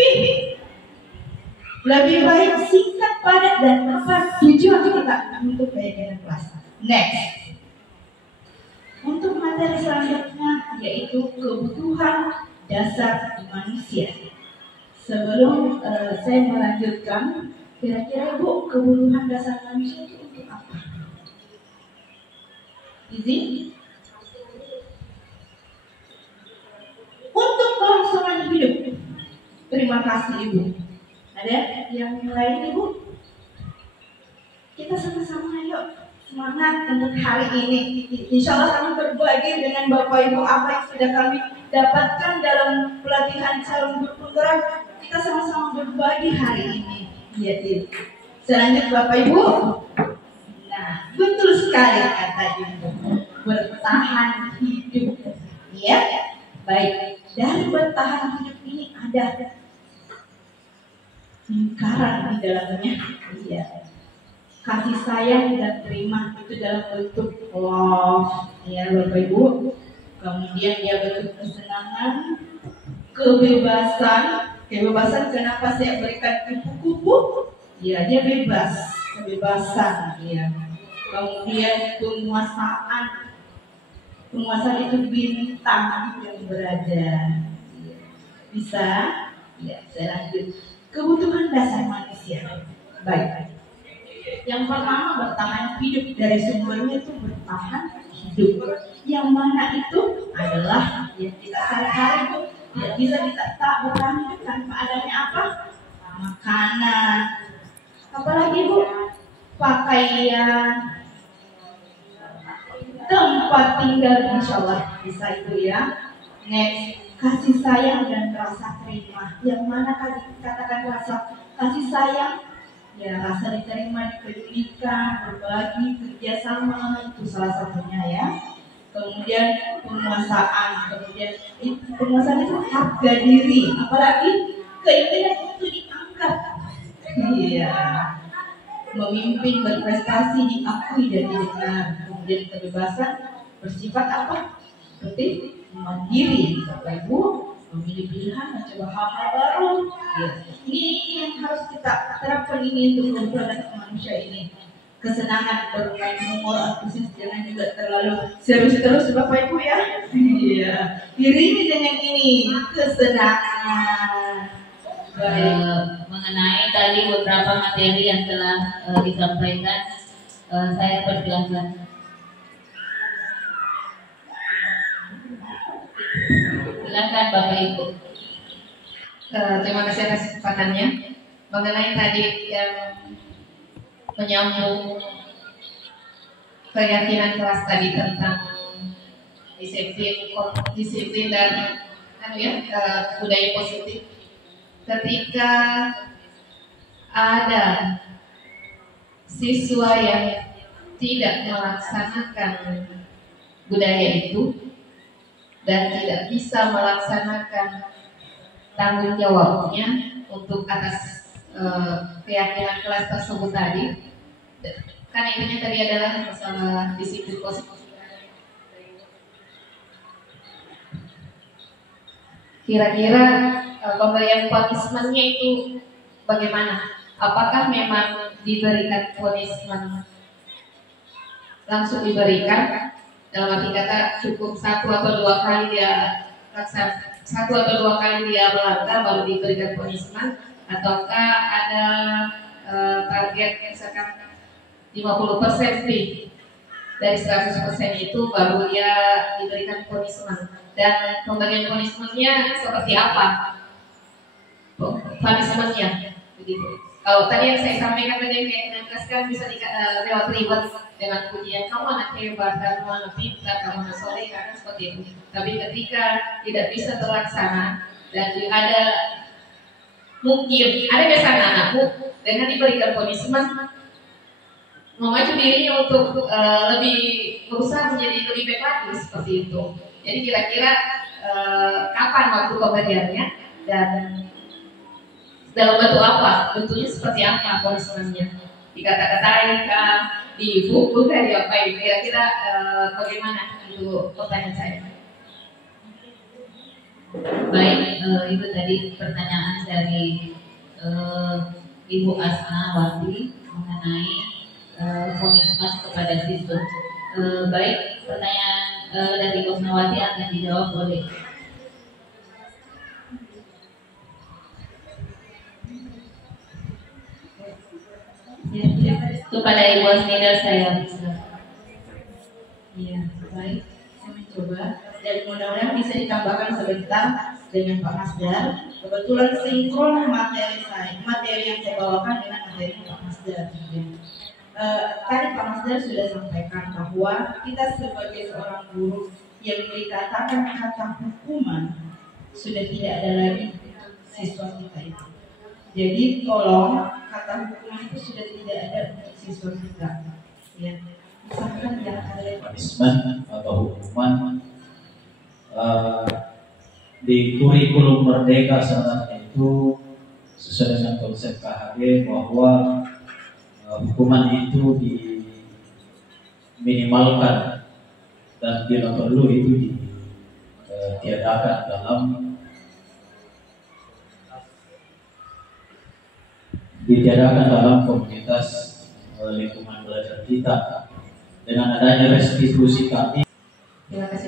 Lebih baik singkat, padat, dan apa tujuan kita untuk keyakinan kelas. Next, untuk materi selanjutnya yaitu kebutuhan dasar manusia. Sebelum saya melanjutkan, kira-kira Ibu kebutuhan dasar manusia itu untuk apa? Izin? Untuk kelangsungan hidup. Terima kasih Ibu. Ada yang lain Ibu? Kita sama-sama yuk semangat untuk hari ini. Insya Allah kami berbagi dengan Bapak Ibu apa yang sudah kami dapatkan dalam pelatihan calon guru penggerak. Kita sama-sama berbagi hari ini. Ya, selanjutnya Bapak Ibu. Nah, betul sekali kata Ibu. Bertahan hidup. Ya, baik. Dari bertahan hidup ini ada lingkaran di dalamnya. Ya. Kasih sayang dan terima itu dalam bentuk love, ya Bapak Ibu. Kemudian dia bentuk kesenangan, kebebasan. Kebebasan kenapa saya berikan kupu-kupu? Ya, dia bebas, kebebasan. Ya. Kemudian penguasaan, Penguasaan itu bintang yang berada. Bisa? Ya, saya lanjut. Kebutuhan dasar manusia. Baik. Yang pertama bertahan hidup, dari sumbernya itu bertahan hidup. Yang mana itu adalah yang kita sehari-hari itu tidak bisa kita tak bertahan hidup tanpa adanya apa? Makanan. Apalagi Bu? Pakaian, tempat tinggal, insya Allah bisa itu ya. Next, kasih sayang dan rasa terima. Yang mana katakan rasa kasih sayang? Ya, rasa diterima, dipedulikan, berbagi, kerjasama, itu salah satunya ya. Kemudian penguasaan, penguasaan itu harga diri, apalagi keinginan untuk diangkat. Iya. Memimpin, berprestasi, diakui dan didengar. Kemudian kebebasan bersifat apa? Seperti mandiri, Bapak Ibu, memilih pilihan, mencoba hal-hal baru. Ya. Ini yang harus kita terapkan ini untuk keberadaan manusia ini. Kesenangan, bermain humor, antusias, jangan juga terlalu serius terus Bapak Ibu ya. Iya. Iringi dengan ini kesenangan. Mengenai tadi beberapa materi yang telah disampaikan, saya persilahkan. Silakan Bapak Ibu. Terima kasih atas kesempatannya. Mengenai tadi yang menyambung keyakinan kelas tadi tentang disiplin dan budaya positif. Ketika ada siswa yang tidak melaksanakan budaya itu dan tidak bisa melaksanakan tanggung jawabnya untuk atas keyakinan kelas tersebut tadi, kan intinya tadi adalah masalah disiplin positif. Kira-kira pemberian punishment-nya itu bagaimana? Apakah memang diberikan punishment langsung diberikan, dalam arti kata cukup 1 atau 2 kali dia melanggar baru diberikan punishment, ataukah ada target misalkan 50% nih dari 100% itu baru dia diberikan punishment, dan pemberian punishment-nya seperti apa? Punishment-nya begitu. Kalau tadi yang saya sampaikan tadi yang kayak menegaskan bisa lewat reward dengan pujian, kamu anak hebat, kamu anak pintar, kamu anak soleh, karena seperti itu. Tapi ketika tidak bisa terlaksana dan ada mungkin ada biasanya anakku dengan diberikan punishment memacu dirinya untuk lebih berusaha menjadi lebih baik lagi seperti itu. Jadi kira-kira kapan waktu pemberiannya dan dalam bentuk apa? Bentuknya seperti apa punishment-nya? Dikata-katain kah? Dipukul kah? Diapain? Kira-kira bagaimana? Itu pertanyaan saya. Baik, itu tadi pertanyaan dari Ibu Asnawati mengenai komitmen kepada siswa. Baik, pertanyaan dari Ibu Asnawati akan dijawab oleh kepada Ibu Asnida. Saya Iya, baik. Saya mencoba dan mudah-mudahan bisa ditambahkan sebentar dengan Pak Masdar. Kebetulan sinkron materi yang saya bawakan dengan materi Pak Masdar. Tadi Pak Masdar sudah sampaikan bahwa kita sebagai seorang guru yang dikatakan kata hukuman sudah tidak ada lagi siswa kita itu. Jadi tolong kata hukuman itu sudah tidak ada untuk siswa kita. Ya. Misalkan yang ada punishment atau hukuman di kurikulum Merdeka sebenarnya itu sesuai dengan konsep KHG bahwa hukuman itu diminimalkan dan bila perlu itu ditiadakan dalam komunitas lingkungan belajar kita. Dengan adanya restitusi kami. Terima kasih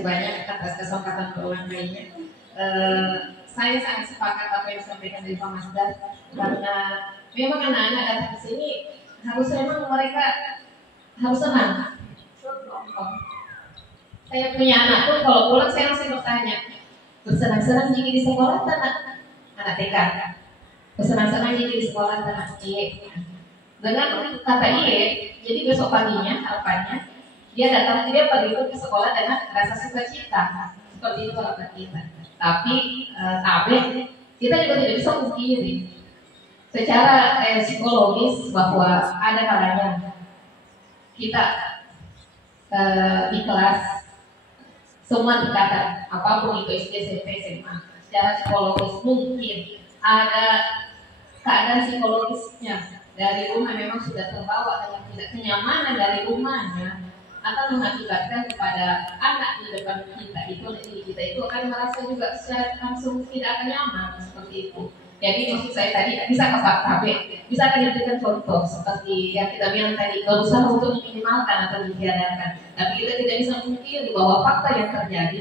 atas kesempatan berulang kalinya. Saya sangat sepakat apa yang disampaikan dari Pak Masdar, karena memang anak-anak datang ke sini harus memang mereka harus senang. Saya punya anak pun kalau pulang saya masih bertanya, bersenang-senang jika di sekolah anak TK, bersenang-senang jika di sekolah anak IE. Dengan kata IE, jadi besok paginya harapannya dia pergi ke sekolah dengan rasa sukacita. Seperti itu harapan kita. Tapi kita juga tidak bisa pungkiri secara psikologis bahwa ada kalanya kita di kelas semua tingkatan apapun itu SD, SMP, SMA, secara psikologis mungkin ada keadaan psikologisnya dari rumah memang sudah terbawa dengan tidak kenyamanan dari rumahnya, akan mengakibatkan kepada anak di depan kita itu akan merasa juga secara langsung tidak akan nyaman seperti itu. Jadi maksud saya tadi bisa ke fakta B, bisa diberikan contoh seperti yang kita bilang tadi, berusaha untuk meminimalkan atau ditiadakan. Tapi kita tidak bisa mungkiri bahwa fakta yang terjadi,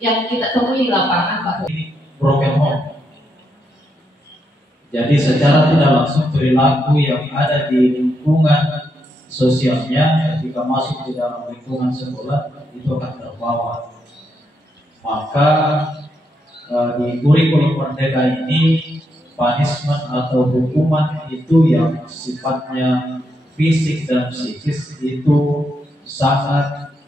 yang kita temui di lapangan bahwa broken home. Jadi secara tidak langsung perilaku yang ada di lingkungan sosialnya ketika masuk di dalam lingkungan sekolah itu akan terbawa. Maka di kurikulum Merdeka ini punishment atau hukuman itu yang sifatnya fisik dan psikis itu sangat,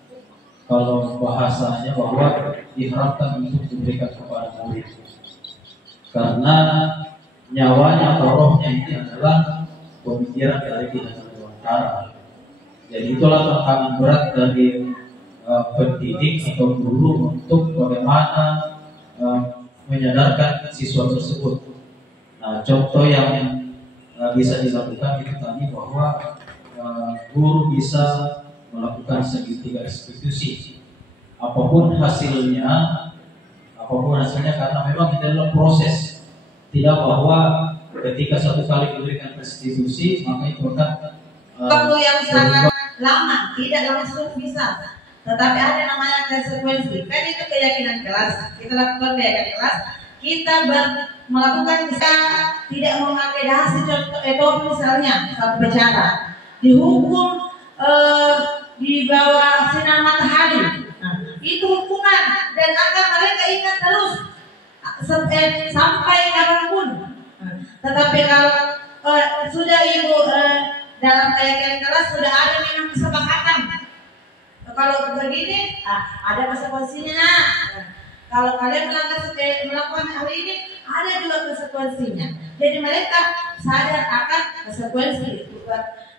kalau bahasanya bahwa diharapkan untuk diberikan kepada murid, karena nyawanya atau rohnya ini adalah pemikiran dari pidana Nusantara. Jadi itulah tantangan berat dari pendidik atau guru untuk bagaimana menyadarkan siswa tersebut. Nah, contoh yang bisa dilakukan itu tadi bahwa guru bisa melakukan segitiga restitusi. Apapun hasilnya, karena memang ini adalah proses. Tidak bahwa ketika satu kali diberikan restitusi maka itu akan waktu yang sangat lama, tidak langsung bisa. Tetapi ada namanya konsekuensi. Kan itu keyakinan kelas. Kita lakukan keyakinan kelas. Kita melakukan kita tidak memakai dasi, contoh misalnya satu bicara dihukum di bawah sinar matahari. Nah, itu hukuman dan akan mereka ingat terus sampai kapanpun. Tetapi kalau sudah ibu dalam keyakinan kelas sudah ada memang kesepakatan. Kalau begini, ada konsekuensinya. Kalau kalian melakukan hal ini, ada juga konsekuensinya. Jadi mereka sadar akan konsekuensi,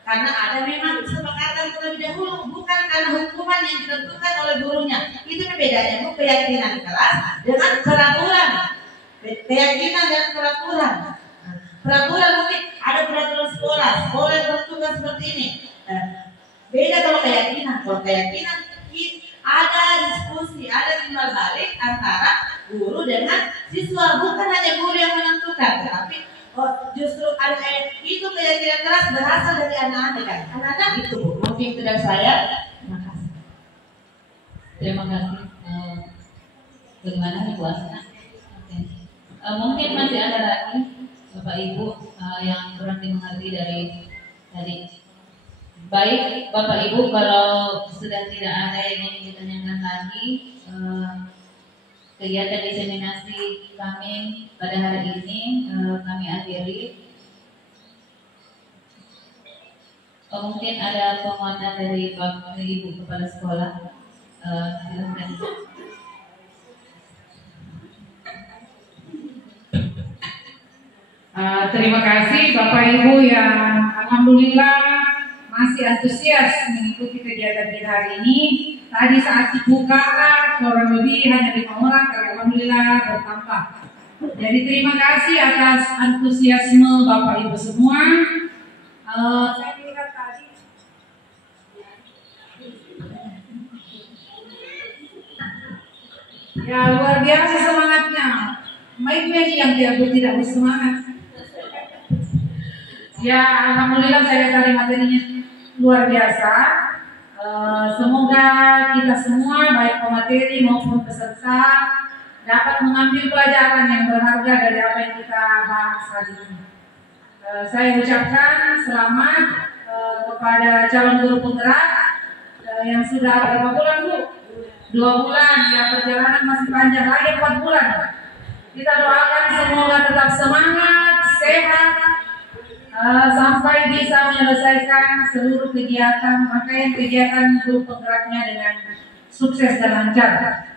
karena ada memang kesepakatan terlebih dahulu, bukan karena hukuman yang ditentukan oleh gurunya. Itu bedanya, bu, keyakinan kelas dengan peraturan. Keyakinan dan peraturan. Peraturan mungkin ada peraturan sekolah bertugas seperti ini. Beda kalau keyakinan. Kalau keyakinan ada diskusi, ada timbal balik antara guru dengan siswa, bukan hanya guru yang menentukan, tapi justru ada itu keyakinan keras berasal dari anak-anak kan. Anak-anak itu mungkin tidak saya. Terima kasih. Bagaimana nih puasnya? Mungkin masih ada lagi Bapak Ibu yang kurang dimengerti dari tadi. Baik, Bapak Ibu, kalau sudah tidak ada yang ingin ditanyakan lagi, kegiatan diseminasi kami pada hari ini kami akhiri. Mungkin ada penguatan dari Bapak Ibu kepala sekolah. Silakan. Terima kasih Bapak Ibu yang alhamdulillah masih antusias mengikuti kegiatan kita hari ini. Tadi saat dibuka kurang lebih hanya 5 orang, tapi alhamdulillah bertambah. Jadi terima kasih atas antusiasme Bapak Ibu semua. Saya lihat tadi ya luar biasa semangatnya. Baiknya yang tidak bersemangat. Ya alhamdulillah saya lihat tadi materinya luar biasa. Semoga kita semua baik pemateri maupun peserta dapat mengambil pelajaran yang berharga dari apa yang kita bahas hari ini. Saya ucapkan selamat kepada calon guru penggerak yang sudah berapa bulan Bu? 2 bulan, ya perjalanan masih panjang lagi 4 bulan. Kita doakan semoga tetap semangat, sehat, sampai bisa menyelesaikan seluruh kegiatan, rangkaian kegiatan guru penggeraknya dengan sukses dan lancar.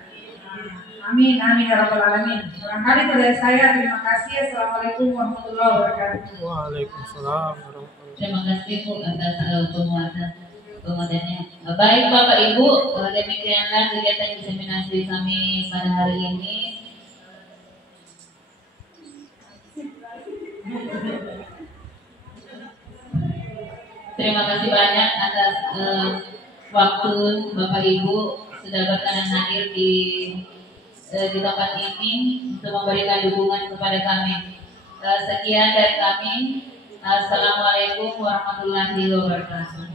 Amin, amin ya rabbal alamin. Barangkali dari saya, terima kasih. Assalamualaikum warahmatullahi wabarakatuh. Waalaikumsalam warahmatullahi wabarakatuh. Terima kasih Bu atas penguatannya. Baik Bapak Ibu, demikianlah kegiatan diseminasi kami pada hari ini. Terima kasih banyak atas waktu Bapak Ibu sudah berkenan hadir di tempat ini untuk memberikan dukungan kepada kami. Sekian dari kami. Assalamualaikum warahmatullahi wabarakatuh.